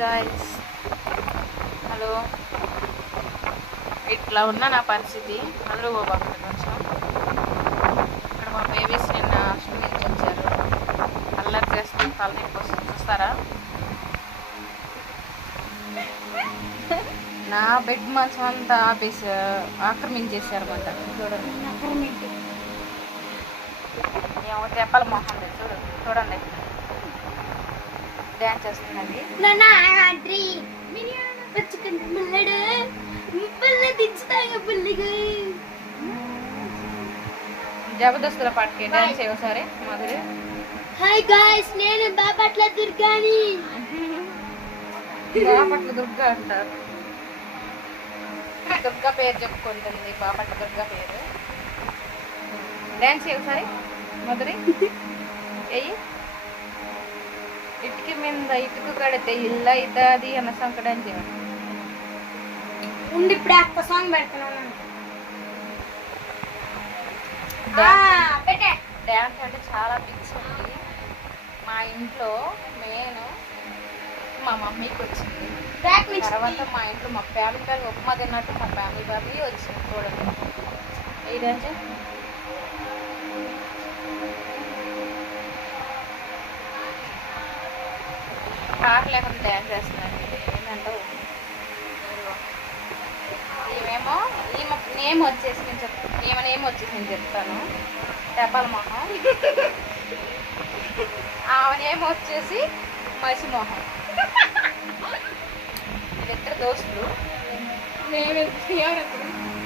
Guys, hello. ఇట్లా ఉన్న నా పరిస్థితి. అందరూ పోబాకండి కొంచెం. ఇక్కడ మా బేబీస్ నిన్న హాస్టల్ నుంచి వచ్చారు. అల్లరి చేస్తే తలనొప్పి వస్తుంది, చూస్తారా? నా బెడ్ మంచం అంతా ఆక్రమించేసారన్నమాట. చూడండి, ఏమో తెప్పల మొహం చూడండి, డ్యాన్స్ చేస్తున్నది. జబర్దస్తుల పాటకి డ్యాన్స్ చేయసారి మాధురి. హాయ్ గాయ్స్, నేను బాపట్ల దుర్గాని. బాపట్ల దుర్గా అంటారు. దుర్గా పేరు చెప్పుకుంటుంది, బాపట్ల దుర్గా పేరు. డ్యాన్స్ చేయసారి మాధురి. ఎయ్యి. ఇటుకి మీద ఇటుకు కడితే ఇల్లు అవుతుంది అన్న సాంగ్ డ్యాన్స్ చేయండి. ఉండి ఇప్పుడు ఒక్క సాంగ్ పెడుతున్నాను. డ్యాన్స్ అంటే చాలా పిక్స్ ఉంది. మా ఇంట్లో నేను మా మమ్మీకి వచ్చింది. తర్వాత మా ఇంట్లో మా ఫ్యామిలీ వాళ్ళు ఉప్మా తిన్నట్టు మా ఫ్యామిలీ వచ్చింది. చూడండి ఈ డ్యాన్స్. పాట లేకుండా డ్యాన్స్ చేస్తున్నాను. ఏంటంటే ఈమెమో ఈమె నేమ్ వచ్చేసి నేను చెప్తాను. తెప్పల మొహం. ఆమె నేమ్ వచ్చేసి మసి మొహం. వీళ్ళిద్దరు దోస్తులు.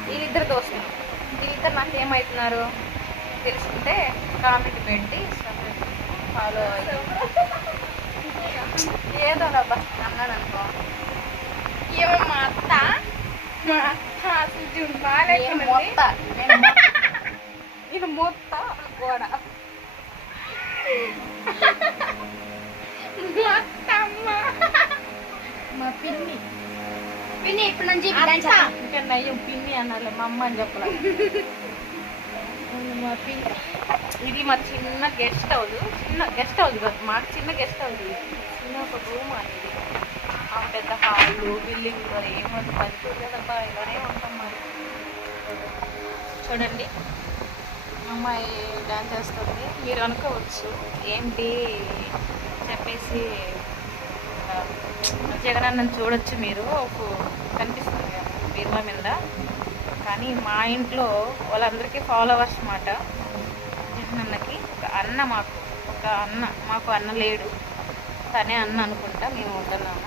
వీళ్ళిద్దరు దోస్తులు. వీళ్ళిద్దరు నాకు ఏమవుతున్నారు తెలుసుకుంటే కామెంట్ పెట్టి ఫాలో అయ్యి ఏదో అబ్బా అన్నాను అనుకో. ఏమో మా అత్త చూడు బాగా నేను మొత్త గోడ మా పిన్ని ఇప్పుడు నుంచి ఇంకా నయ్యం పిన్ని అన్నారులే, మా అమ్మ అని చెప్పలేదు. మా పిన్ని ఇది మా చిన్న గెస్ట్ హౌస్ కాదు, మాకు చిన్న గెస్ట్ హౌస్. చిన్న ఒక రూమ్ అనేది. ఆ పెద్ద హాళ్ళు బిల్డింగ్ మరి ఏమంటే పల్లెటూరు కదబ్బా, ఇలానే ఉంటాం మరి. చూడండి అమ్మాయి డాన్స్ చేస్తుంది. మీరు అనుకోవచ్చు ఏంటి చెప్పేసి, జగనన్నను చూడొచ్చు మీరు, కనిపిస్తుంది కదా బీర్మా మీద. కానీ మా ఇంట్లో వాళ్ళందరికీ ఫాలోవర్స్ అన్నమాట. జగనన్నకి మాకు అన్న లేడు, తనే అన్న అనుకుంటా మేము ఉంటున్నాము.